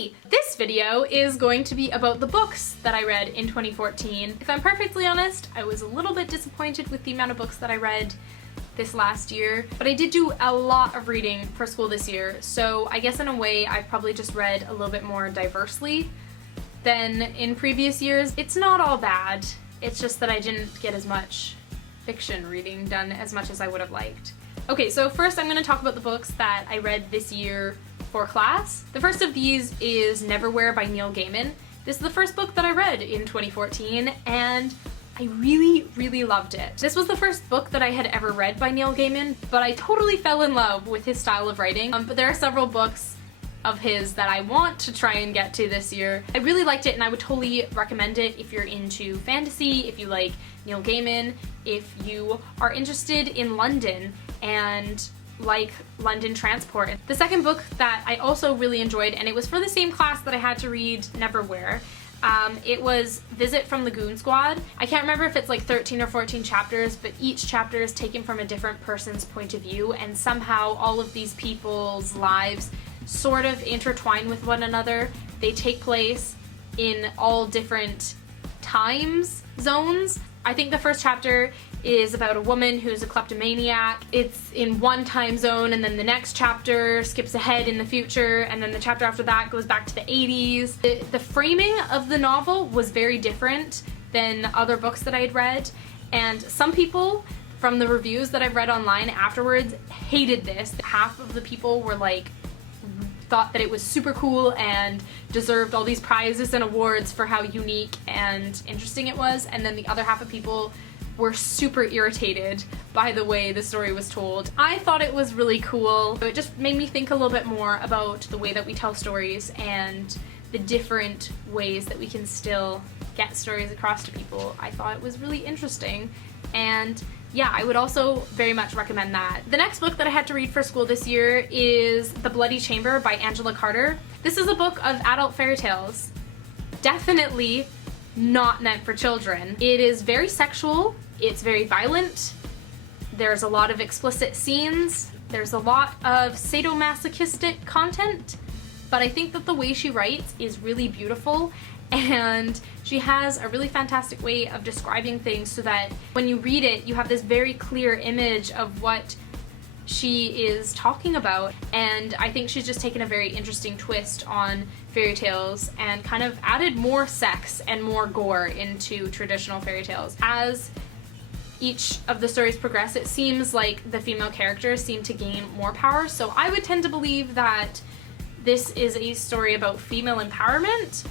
Hey! This video is going to be about the books that I read in 2014. If I'm perfectly honest, I was a little bit disappointed with the amount of books that I read this last year, but I did do a lot of reading for school this year, so I guess in a way I've probably just read a little bit more diversely than in previous years. It's not all bad, it's just that I didn't get as much fiction reading done as much as I would have liked. Okay, so first I'm going to talk about the books that I read this year for class. The first of these is Neverwhere by Neil Gaiman. This is the first book that I read in 2014 and I really loved it. This was the first book that I had ever read by Neil Gaiman, but I totally fell in love with his style of writing. But there are several books of his that I want to try and get to this year. I really liked it and I would totally recommend it if you're into fantasy, if you like Neil Gaiman, if you are interested in London and like London transport. The second book that I also really enjoyed, and it was for the same class that I had to read Neverwhere, it was Visit from the Goon Squad. I can't remember if it's like 13 or 14 chapters, but each chapter is taken from a different person's point of view, and somehow all of these people's lives sort of intertwine with one another. They take place in all different times zones. I think the first chapter is about a woman who's a kleptomaniac. It's in one time zone, and then the next chapter skips ahead in the future, and then the chapter after that goes back to the 80s. The framing of the novel was very different than other books that I had read, and some people from the reviews that I've read online afterwards hated this. Half of the people were like, thought that it was super cool and deserved all these prizes and awards for how unique and interesting it was, and then the other half of people were super irritated by the way the story was told. I thought it was really cool. It just made me think a little bit more about the way that we tell stories and the different ways that we can still get stories across to people. I thought it was really interesting, and yeah, I would also very much recommend that. The next book that I had to read for school this year is The Bloody Chamber by Angela Carter. This is a book of adult fairy tales. Definitely not meant for children. It is very sexual, it's very violent, there's a lot of explicit scenes, there's a lot of sadomasochistic content, but I think that the way she writes is really beautiful, and she has a really fantastic way of describing things so that when you read it, you have this very clear image of what she is talking about, and I think she's just taken a very interesting twist on fairy tales and kind of added more sex and more gore into traditional fairy tales. As each of the stories progress, it seems like the female characters seem to gain more power, so I would tend to believe that this is a story about female empowerment.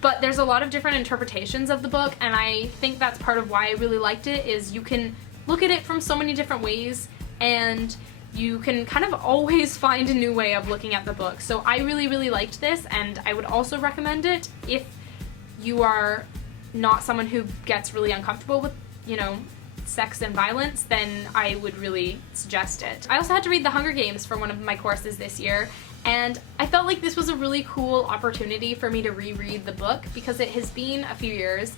But there's a lot of different interpretations of the book, and I think that's part of why I really liked it, is you can look at it from so many different ways and you can kind of always find a new way of looking at the book. So I really liked this, and I would also recommend it if you are not someone who gets really uncomfortable with, you know, sex and violence, then I would really suggest it. I also had to read The Hunger Games for one of my courses this year, and I felt like this was a really cool opportunity for me to reread the book because it has been a few years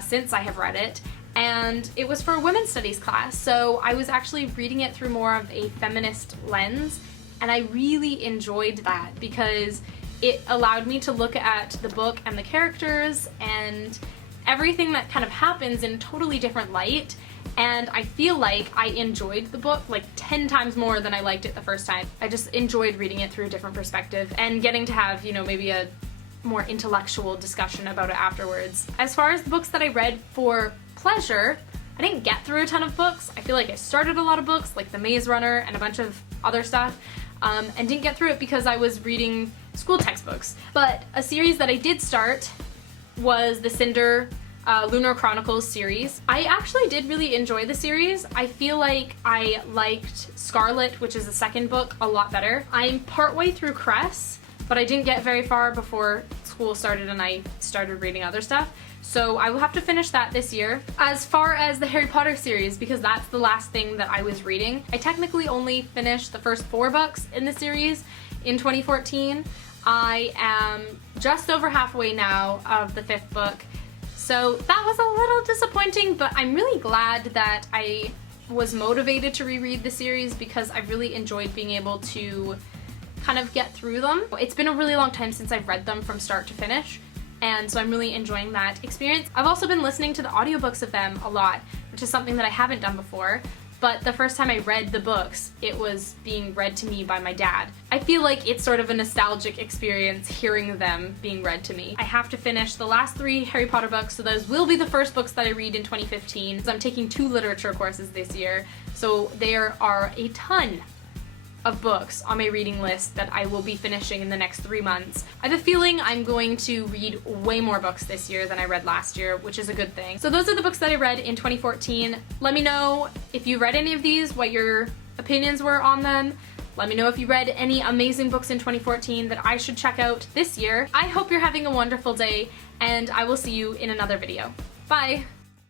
since I have read it, and it was for a women's studies class, so I was actually reading it through more of a feminist lens, and I really enjoyed that because it allowed me to look at the book and the characters and everything that kind of happens in a totally different light, and I feel like I enjoyed the book like 10 times more than I liked it the first time. I just enjoyed reading it through a different perspective and getting to have, you know, maybe a more intellectual discussion about it afterwards. As far as the books that I read for pleasure, I didn't get through a ton of books. I feel like I started a lot of books, like The Maze Runner and a bunch of other stuff, and didn't get through it because I was reading school textbooks. But a series that I did start was the Cinder Lunar Chronicles series. I actually did really enjoy the series. I feel like I liked Scarlet, which is the second book, a lot better. I'm partway through Cress, but I didn't get very far before school started and I started reading other stuff. So I will have to finish that this year. As far as the Harry Potter series, because that's the last thing that I was reading, I technically only finished the first 4 books in the series in 2014. I am just over halfway now of the 5th book. So that was a little disappointing, but I'm really glad that I was motivated to reread the series because I really enjoyed being able to kind of get through them. It's been a really long time since I've read them from start to finish, and so I'm really enjoying that experience. I've also been listening to the audiobooks of them a lot, which is something that I haven't done before. But the first time I read the books, it was being read to me by my dad. I feel like it's sort of a nostalgic experience hearing them being read to me. I have to finish the last 3 Harry Potter books, so those will be the first books that I read in 2015. I'm taking 2 literature courses this year, so there are a ton of books on my reading list that I will be finishing in the next 3 months. I have a feeling I'm going to read way more books this year than I read last year, which is a good thing. So those are the books that I read in 2014. Let me know if you read any of these, what your opinions were on them. Let me know if you read any amazing books in 2014 that I should check out this year. I hope you're having a wonderful day, and I will see you in another video. Bye!